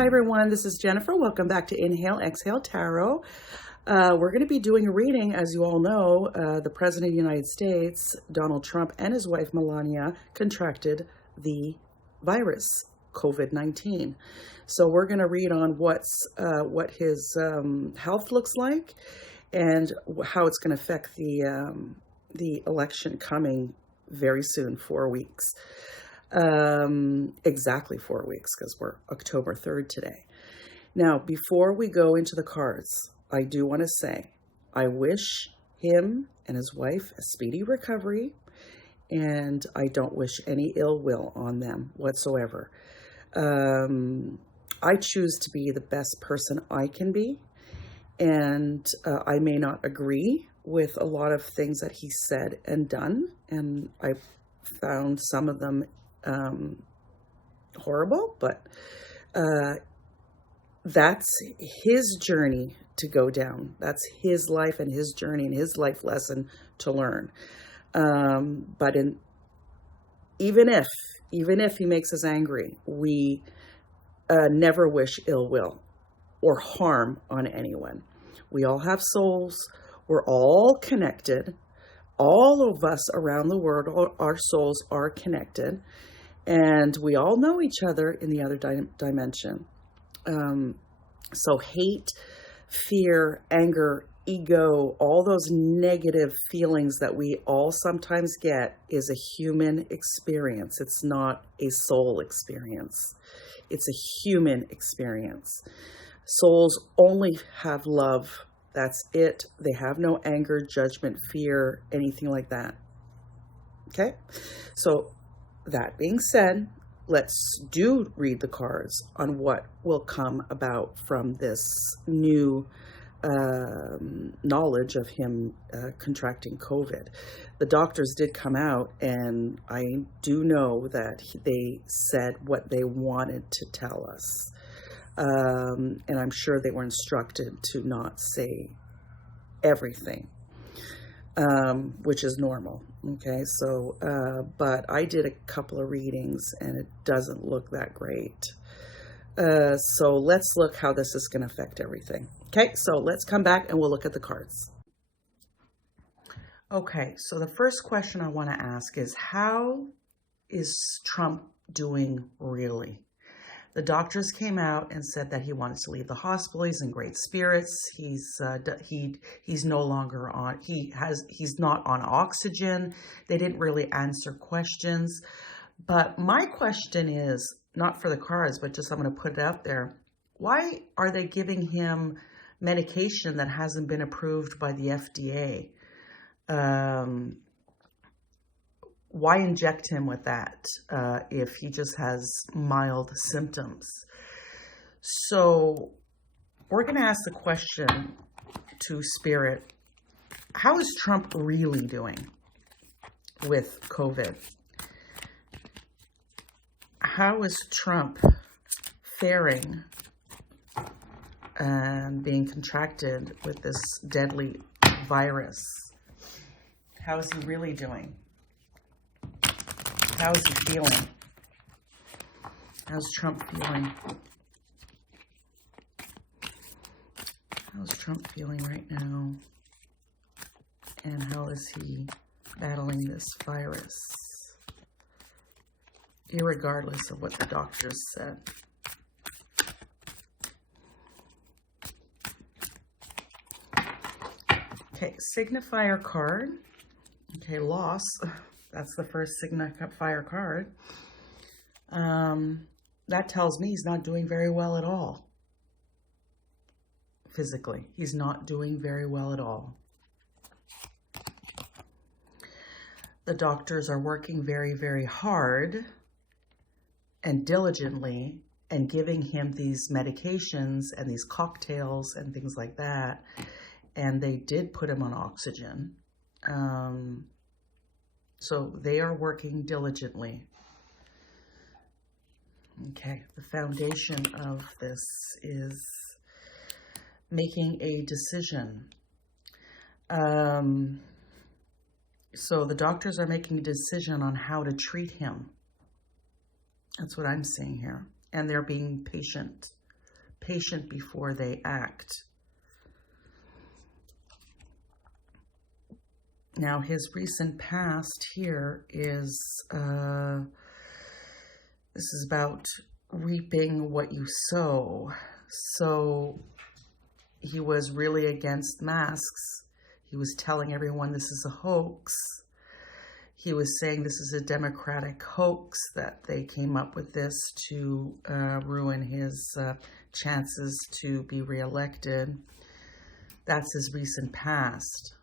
Hi everyone, this is Jennifer. Welcome back to Inhale, Exhale Tarot. We're going to be doing a reading. As you all know, the President of the United States, Donald Trump, and his wife Melania contracted the virus, COVID-19. So we're going to read on what his health looks like and how it's going to affect the election coming very soon, 4 weeks. Exactly 4 weeks, because we're October 3rd today. Now, before we go into the cards, I do want to say I wish him and his wife a speedy recovery, and I don't wish any ill will on them whatsoever. I choose to be the best person I can be, and I may not agree with a lot of things that he said and done, and I found some of them horrible, but that's his journey to go down. That's his life and his journey and his life lesson to learn. But even if he makes us angry, we never wish ill will or harm on anyone. We all have souls. We're all connected. All of us around the world, our souls are connected. And we all know each other in the other dimension. So hate, fear, anger, ego, all those negative feelings that we all sometimes get is a human experience. It's not a soul experience. It's a human experience. Souls only have love. That's it. They have no anger, judgment, fear, anything like that. Okay? So that being said, let's read the cards on what will come about from this new knowledge of him contracting COVID. The doctors did come out, and I do know that they said what they wanted to tell us. And I'm sure they were instructed to not say everything. Which is normal. Okay, so, but I did a couple of readings and it doesn't look that great. So let's look how this is going to affect everything. Okay, so let's come back and we'll look at the cards. Okay, so the first question I want to ask is, how is Trump doing really? The doctors came out and said that he wanted to leave the hospital. He's in great spirits. He's no longer on. He's not on oxygen. They didn't really answer questions. But my question is not for the cards, but just I'm going to put it out there. Why are they giving him medication that hasn't been approved by the FDA? Why inject him with that if he just has mild symptoms? So we're going to ask the question to Spirit, how is Trump really doing with COVID? How is Trump faring and being contracted with this deadly virus? How is he really doing? How is he feeling? How's Trump feeling? How's Trump feeling right now? And how is he battling this virus? Irregardless of what the doctors said. Okay, signifier card. Okay, loss. That's the first signifier card. That tells me he's not doing very well at all. Physically, he's not doing very well at all. The doctors are working very, very hard and diligently and giving him these medications and these cocktails and things like that. And they did put him on oxygen. So they are working diligently. Okay, the foundation of this is making a decision. So the doctors are making a decision on how to treat him. That's what I'm seeing here. And they're being patient. patient before they act. Now, his recent past here is, this is about reaping what you sow. So he was really against masks. He was telling everyone this is a hoax. He was saying this is a Democratic hoax, that they came up with this to ruin his chances to be reelected. That's his recent past.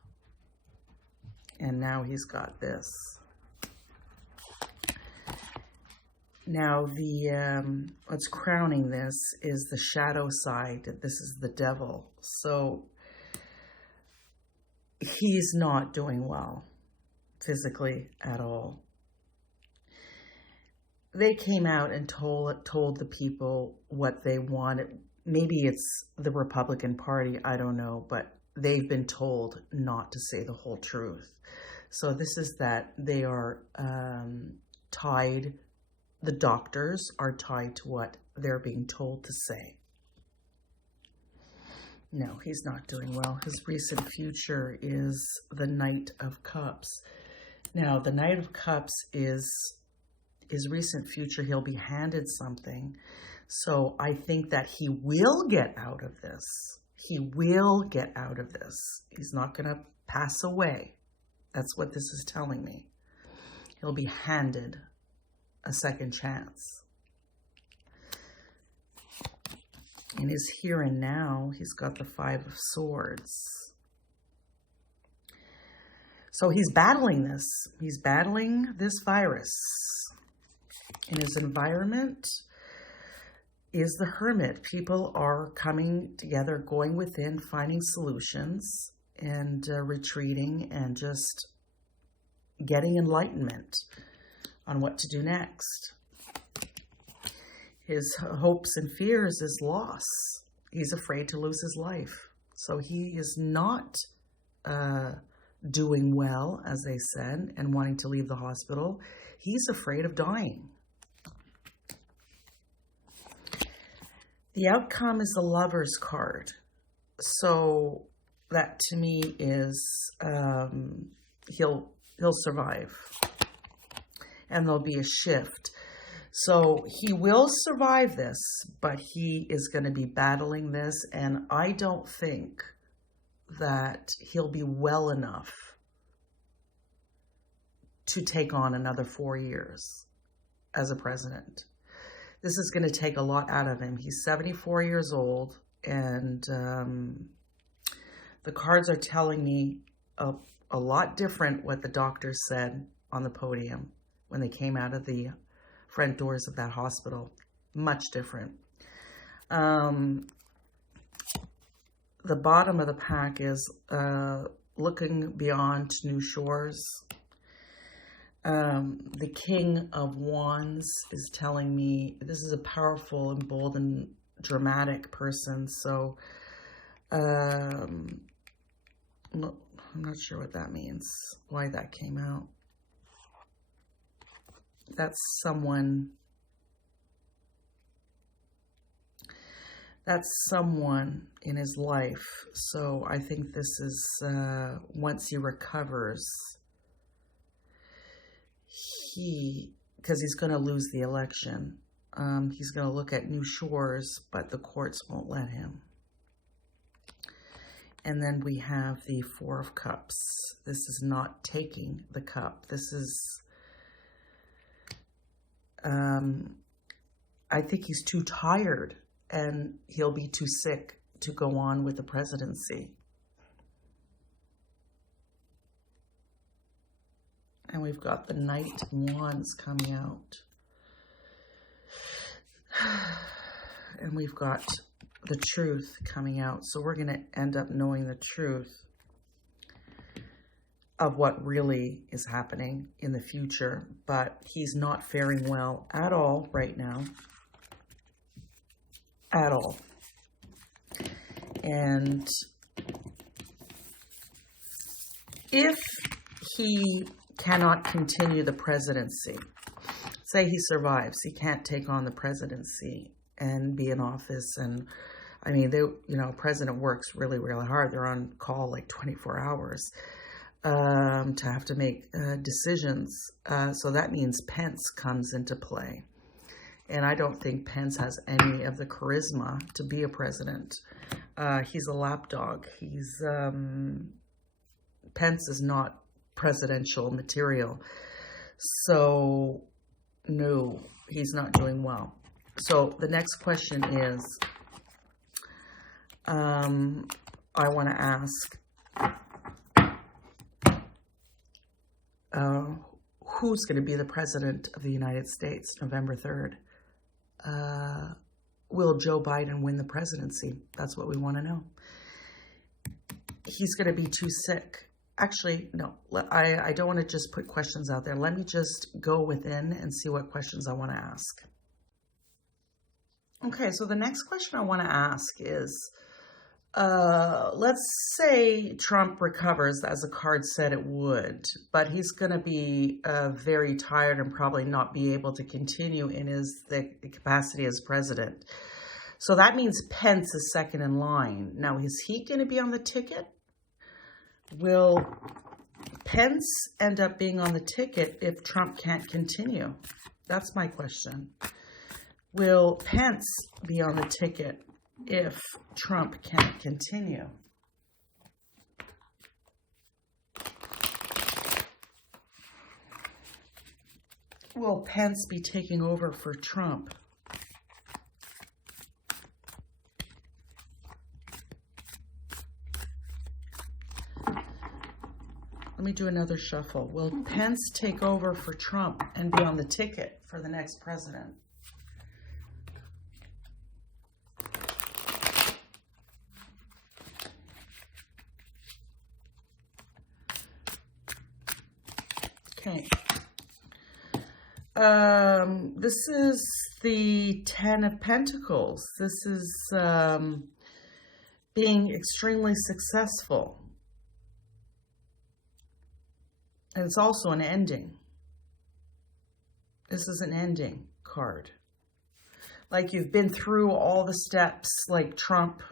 And now he's got this. Now, what's crowning this is the shadow side. This is the devil. So he's not doing well physically at all. They came out and told the people what they wanted. Maybe it's the Republican Party, I don't know, but they've been told not to say the whole truth. So this is that they are tied, the doctors are tied to what they're being told to say. No, he's not doing well. His recent future is the Knight of Cups. Now, the Knight of Cups is his recent future. He'll be handed something. So I think that he will get out of this. He will get out of this. He's not going to pass away. That's what this is telling me. He'll be handed a second chance. In his here and now, he's got the Five of Swords. So he's battling this. He's battling this virus. In his environment is the Hermit. People are coming together, going within, finding solutions, and retreating and just getting enlightenment on what to do next. His hopes and fears is loss. He's afraid to lose his life. So he is not doing well, as they said, and wanting to leave the hospital. He's afraid of dying. The outcome is the Lover's card. So that to me is he'll survive. And there'll be a shift. So he will survive this, but he is going to be battling this. And I don't think that he'll be well enough to take on another 4 years as a president. This is going to take a lot out of him. He's 74 years old, and the cards are telling me a lot different what the doctors said on the podium when they came out of the front doors of that hospital. Much different. The bottom of the pack is looking beyond new shores. The King of Wands is telling me this is a powerful and bold and dramatic person. So I'm not sure what that means, why that came out. That's someone in his life. So I think this is once he recovers, because he's going to lose the election, he's going to look at new shores, but the courts won't let him. And then we have the Four of Cups. This is not taking the cup. This is, I think he's too tired and he'll be too sick to go on with the presidency. And we've got the Knight of Wands coming out. And we've got the Truth coming out. So we're going to end up knowing the truth of what really is happening in the future. But he's not faring well at all right now. At all. And if he cannot continue the presidency, say he survives, he can't take on the presidency, and be in office. And I mean, they, president works really, really hard. They're on call like 24 hours to have to make decisions. So that means Pence comes into play. And I don't think Pence has any of the charisma to be a president. He's a lapdog. Pence is not presidential material. So no, he's not doing well. So the next question is, I want to ask, who's going to be the president of the United States November 3rd? Will Joe Biden win the presidency? That's what we want to know. He's going to be too sick. Actually, no, I don't want to just put questions out there. Let me just go within and see what questions I want to ask. Okay, so the next question I want to ask is, let's say Trump recovers, as the card said it would, but he's going to be very tired and probably not be able to continue in the capacity as president. So that means Pence is second in line. Now, is he going to be on the ticket? Will Pence end up being on the ticket if Trump can't continue? That's my question. Will Pence be on the ticket if Trump can't continue? Will Pence be taking over for Trump? Let me do another shuffle. Will Pence take over for Trump and be on the ticket for the next president? Okay. This is the Ten of Pentacles. This is being extremely successful. And it's also an ending. This is an ending card. Like you've been through all the steps, like Trump.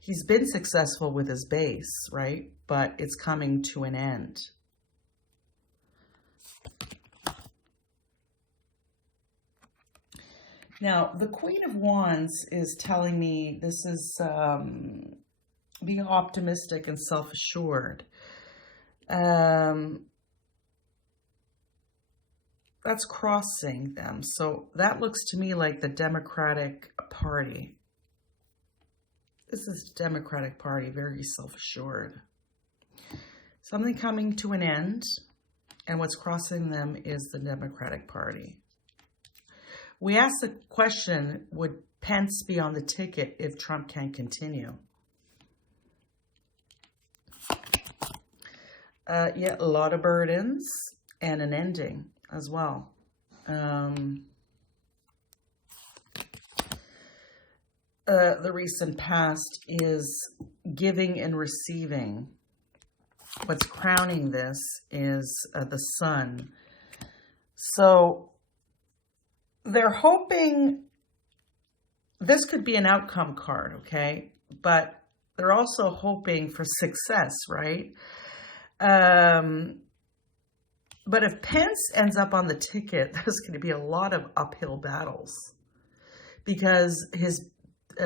He's been successful with his base, right? But it's coming to an end. Now, the Queen of Wands is telling me this is being optimistic and self-assured. That's crossing them. So that looks to me like the Democratic Party. This is the Democratic Party, very self-assured. Something coming to an end, and what's crossing them is the Democratic Party. We asked the question, would Pence be on the ticket if Trump can't continue? Yeah, a lot of burdens and an ending as well. The recent past is giving and receiving. What's crowning this is the sun. So they're hoping this could be an outcome card, okay? But they're also hoping for success, right? But if Pence ends up on the ticket, there's going to be a lot of uphill battles because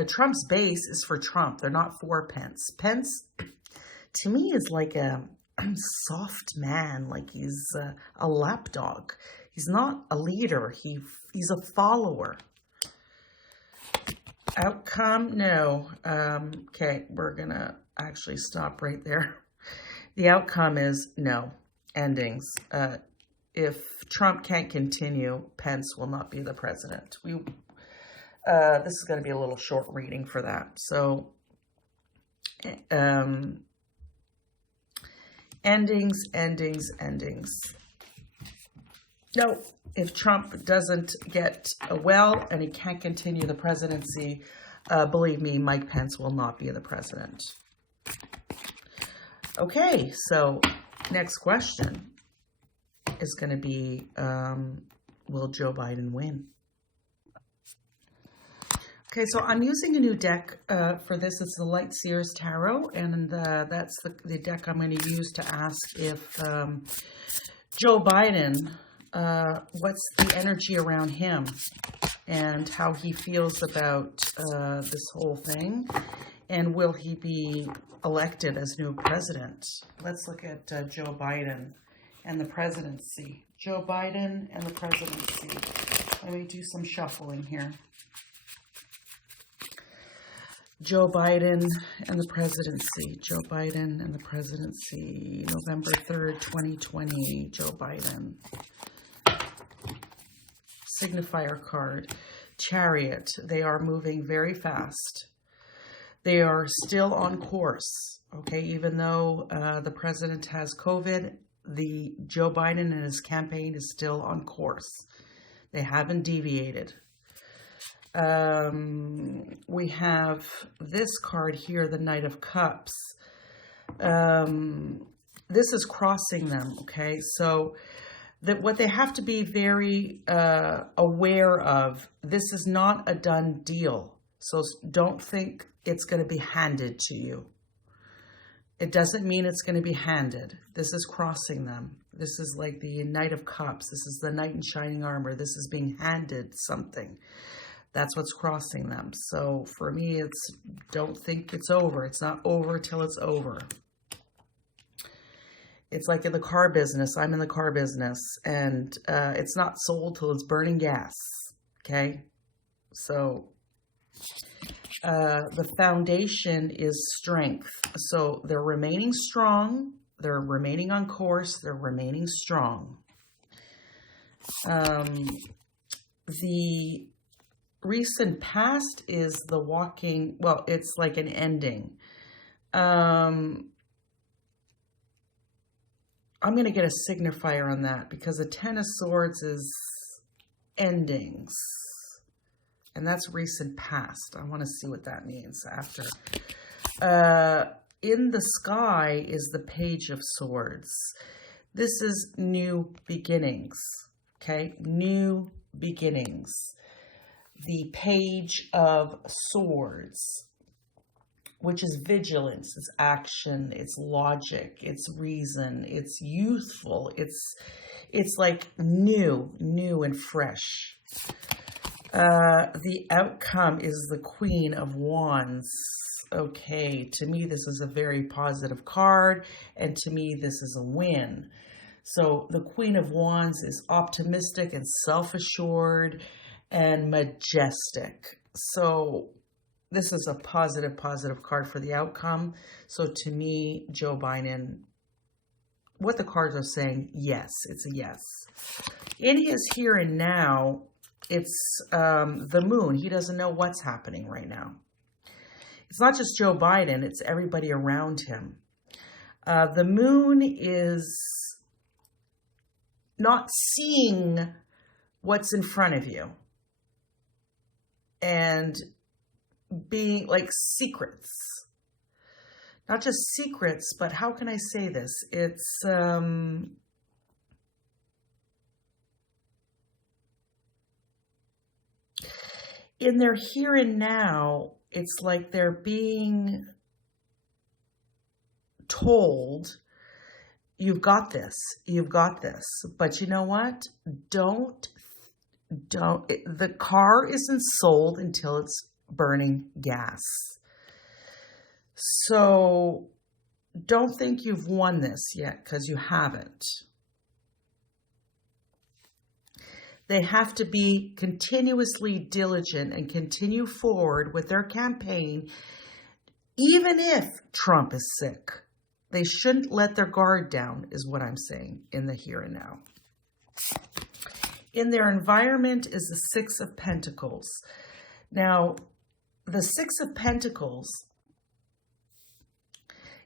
Trump's base is for Trump. They're not for Pence. Pence, to me, is like a soft man, like he's a lapdog. He's not a leader. He's a follower. Outcome, no. Okay, we're going to actually stop right there. The outcome is no. Endings. If Trump can't continue, Pence will not be the president. This is going to be a little short reading for that. So, endings. No, if Trump doesn't get well and he can't continue the presidency, believe me, Mike Pence will not be the president. Okay, so next question is going to be, will Joe Biden win? Okay, so I'm using a new deck for this. It's the Light Seers Tarot, and that's the deck I'm going to use to ask if Joe Biden, what's the energy around him and how he feels about this whole thing, and will he be elected as new president? Let's look at Joe Biden and the presidency. Joe Biden and the presidency. Let me do some shuffling here. Joe Biden and the presidency. Joe Biden and the presidency. November 3rd, 2020. Joe Biden. Signifier card. Chariot. They are moving very fast. They are still on course. Okay, even though the president has COVID, the Joe Biden and his campaign is still on course. They haven't deviated. We have this card here, the Knight of Cups. This is crossing them, okay? So that what they have to be very aware of, this is not a done deal. So don't think it's going to be handed to you. It doesn't mean it's going to be handed. This is crossing them. This is like the Knight of Cups. This is the Knight in shining armor. This is being handed something. That's what's crossing them. So for me, it's don't think it's over. It's not over till it's over. It's like in the car business. I'm in the car business, and it's not sold till it's burning gas. Okay? So the foundation is strength. So they're remaining strong. They're remaining on course. They're remaining strong. The recent past is the walking, well, it's like an ending. I'm going to get a signifier on that because the Ten of Swords is endings. And that's recent past. I want to see what that means after. In the sky is the Page of Swords. This is new beginnings. Okay? New beginnings. The Page of Swords, which is vigilance, it's action, it's logic, it's reason, it's youthful, it's like new and fresh. The outcome is the Queen of Wands. Okay, to me this is a very positive card, and to me this is a win. So the Queen of Wands is optimistic and self-assured and majestic. So this is a positive card for the outcome. So to me, Joe Biden, what the cards are saying, yes, it's a yes. In his here and now, it's the moon. He doesn't know what's happening right now. It's not just Joe Biden, it's everybody around him. The moon is not seeing what's in front of you. And being like secrets, not just secrets, but how can I say this? It's, in their here and now, it's like they're being told, you've got this, but you know what? The car isn't sold until it's burning gas. So don't think you've won this yet, because you haven't. They have to be continuously diligent and continue forward with their campaign, even if Trump is sick. They shouldn't let their guard down, is what I'm saying in the here and now. In their environment is the Six of Pentacles. Now, the Six of Pentacles,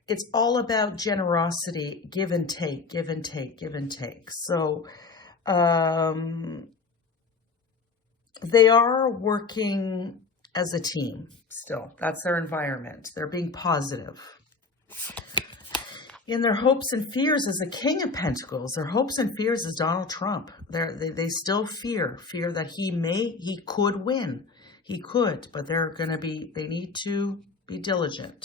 it's all about generosity, give and take, give and take, give and take. So they are working as a team still. That's their environment. They're being positive. In their hopes and fears is the King of Pentacles. Their hopes and fears is Donald Trump. They still fear that he could win. He could, but they need to be diligent.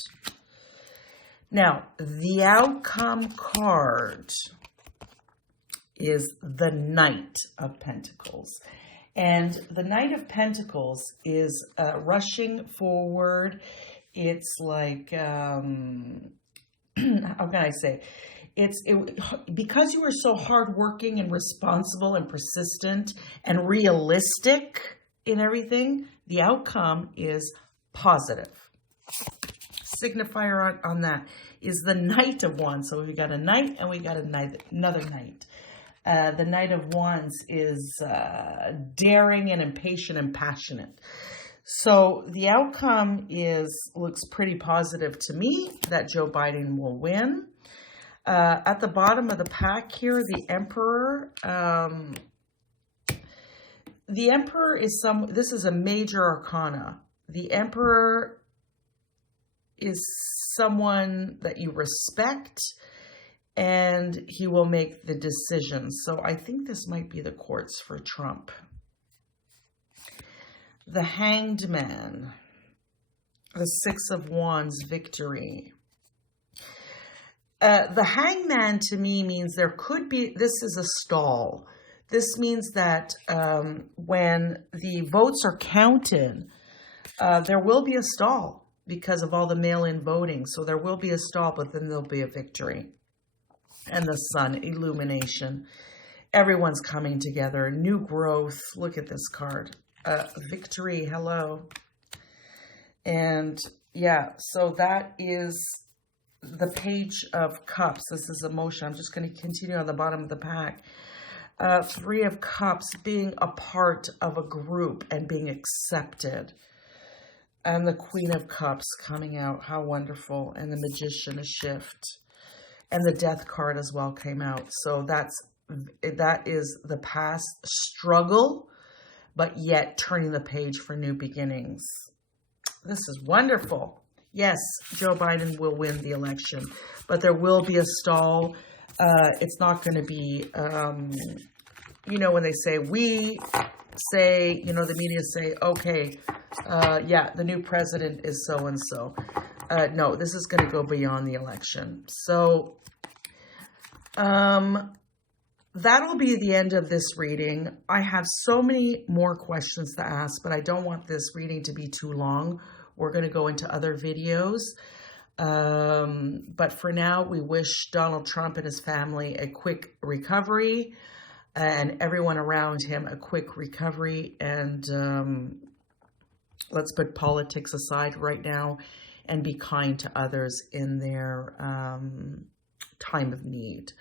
Now, the outcome card is the Knight of Pentacles. And the Knight of Pentacles is rushing forward. It's like, how can I say? Because you are so hardworking and responsible and persistent and realistic in everything, the outcome is positive. Signifier on that is the Knight of Wands. So we got a Knight and we got another Knight. The Knight of Wands is daring and impatient and passionate. So the outcome looks pretty positive to me that Joe Biden will win. At the bottom of the pack here, the Emperor. The Emperor is this is a major arcana. The Emperor is someone that you respect, and he will make the decisions. So I think this might be the courts for Trump. The Hanged Man, the Six of Wands, victory. The Hangman to me means this is a stall. This means that when the votes are counted, there will be a stall because of all the mail-in voting. So there will be a stall, but then there'll be a victory. And the Sun, illumination. Everyone's coming together. New growth. Look at this card. Victory. Hello. And yeah, so that is the Page of Cups. This is emotion. I'm just going to continue on the bottom of the pack. Three of Cups, being a part of a group and being accepted. And the Queen of Cups coming out. How wonderful. And the Magician, a shift. And the Death card as well came out. So that is the past struggle, but yet turning the page for new beginnings. This is wonderful. Yes, Joe Biden will win the election, but there will be a stall. It's not going to be, when they say, the media say, okay, yeah, the new president is so-and-so. No, this is going to go beyond the election. So that'll be the end of this reading. I have so many more questions to ask, but I don't want this reading to be too long. We're going to go into other videos. But for now, we wish Donald Trump and his family a quick recovery and everyone around him a quick recovery. And let's put politics aside right now and be kind to others in their time of need.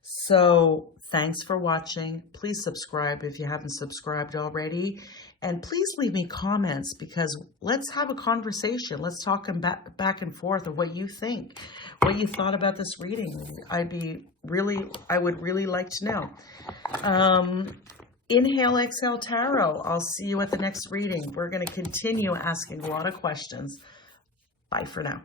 So thanks for watching. Please subscribe if you haven't subscribed already. And please leave me comments because let's have a conversation. Let's talk back and forth of what you think, what you thought about this reading. I would really like to know. Inhale, exhale, tarot. I'll see you at the next reading. We're going to continue asking a lot of questions. Bye for now.